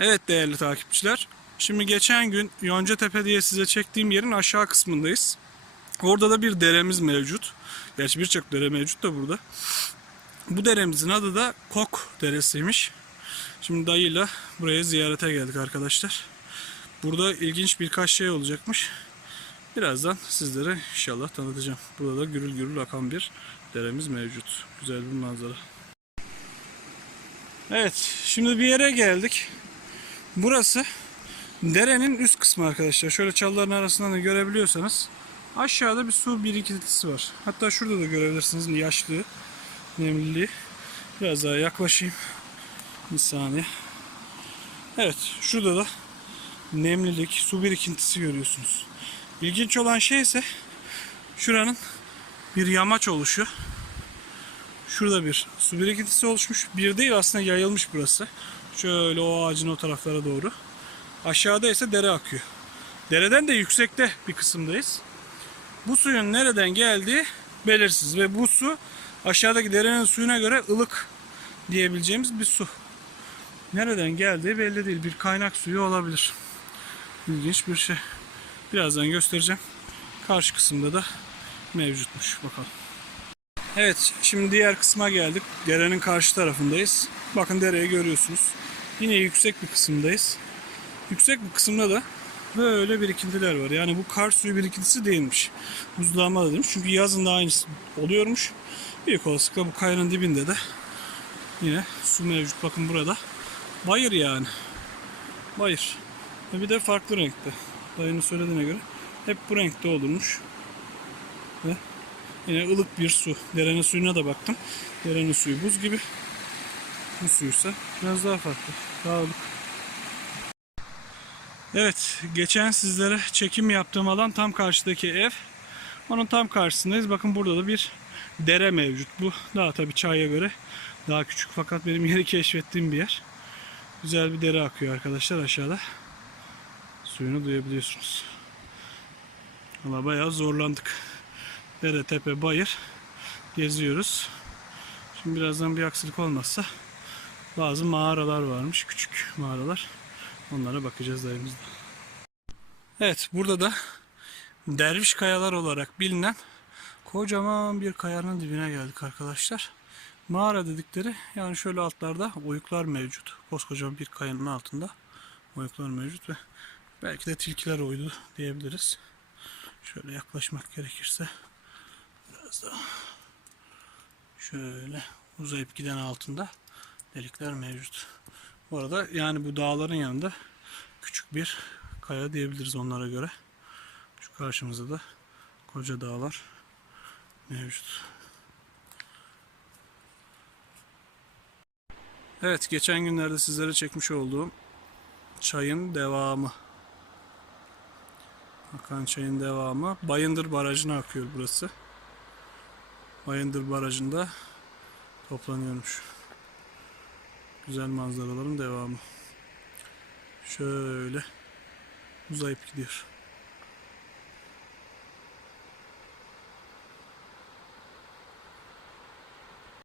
Evet değerli takipçiler. Şimdi geçen gün Yoncatepe diye size çektiğim yerin aşağı kısmındayız. Orada da bir deremiz mevcut. Gerçi birçok dere mevcut da burada. Bu deremizin adı da Kok Deresi'ymiş. Şimdi dayıyla buraya ziyarete geldik arkadaşlar. Burada ilginç birkaç şey olacakmış. Birazdan sizlere inşallah tanıtacağım. Burada da gürül gürül akan bir deremiz mevcut. Güzel bir manzara. Evet, şimdi bir yere geldik. Burası derenin üst kısmı arkadaşlar. Şöyle çalıların arasından da görebiliyorsanız aşağıda bir su birikintisi var. Hatta şurada da görebilirsiniz yaşlı nemliliği. Biraz daha yaklaşayım. Bir saniye. Evet, şurada da nemlilik, su birikintisi görüyorsunuz. İlginç olan şey ise şuranın bir yamaç oluşu. Şurada bir su birikintisi oluşmuş. Bir değil aslında yayılmış burası. Şöyle o ağacın o taraflara doğru. Aşağıda ise dere akıyor. Dereden de yüksekte bir kısımdayız. Bu suyun nereden geldiği belirsiz ve bu su aşağıdaki derenin suyuna göre ılık diyebileceğimiz bir su. Nereden geldiği belli değil. Bir kaynak suyu olabilir. İlginç bir şey. Birazdan göstereceğim. Karşı kısımda da mevcutmuş. Bakalım. Evet, şimdi diğer kısma geldik. Derenin karşı tarafındayız. Bakın dereyi görüyorsunuz. Yine yüksek bir kısımdayız. Yüksek bir kısımda da böyle birikintiler var. Yani bu kar suyu birikintisi değilmiş. Buzlanma da değilmiş. Çünkü yazın da aynısı oluyormuş. Büyük olasılıkla bu kayanın dibinde de yine su mevcut. Bakın burada. Bayır yani. Bayır. Ve bir de farklı renkte. Dayının söylediğine göre hep bu renkte olurmuş. Ve Yine ılık bir su. Derenin suyuna da baktım. Derenin suyu buz gibi. Bu suysa biraz daha farklı. Daha ılık. Evet, geçen sizlere çekim yaptığım alan tam karşıdaki ev. Onun tam karşısındayız. Bakın burada da bir dere mevcut. Bu daha tabii çaya göre daha küçük fakat benim yeni keşfettiğim bir yer. Güzel bir dere akıyor arkadaşlar aşağıda. Suyunu duyabiliyorsunuz. Valla bayağı zorlandık dere, tepe, bayır geziyoruz. Şimdi birazdan bir aksilik olmazsa bazı mağaralar varmış. Küçük mağaralar. Onlara bakacağız dayımızda. Evet burada da derviş kayalar olarak bilinen kocaman bir kayanın dibine geldik arkadaşlar. Mağara dedikleri yani şöyle altlarda oyuklar mevcut. Koskocaman bir kayanın altında oyuklar mevcut ve belki de tilkiler oydu diyebiliriz. Şöyle yaklaşmak gerekirse biraz daha şöyle uzayıp giden altında delikler mevcut. Bu arada yani bu dağların yanında küçük bir kaya diyebiliriz onlara göre. Şu karşımızda da koca dağlar mevcut. Evet geçen günlerde sizlere çekmiş olduğum çayın devamı. Akan çayın devamı. Bayındır Barajı'na akıyor burası. Bayındır Barajı'nda toplanıyormuş. Güzel manzaraların devamı. Şöyle uzayıp gidiyor.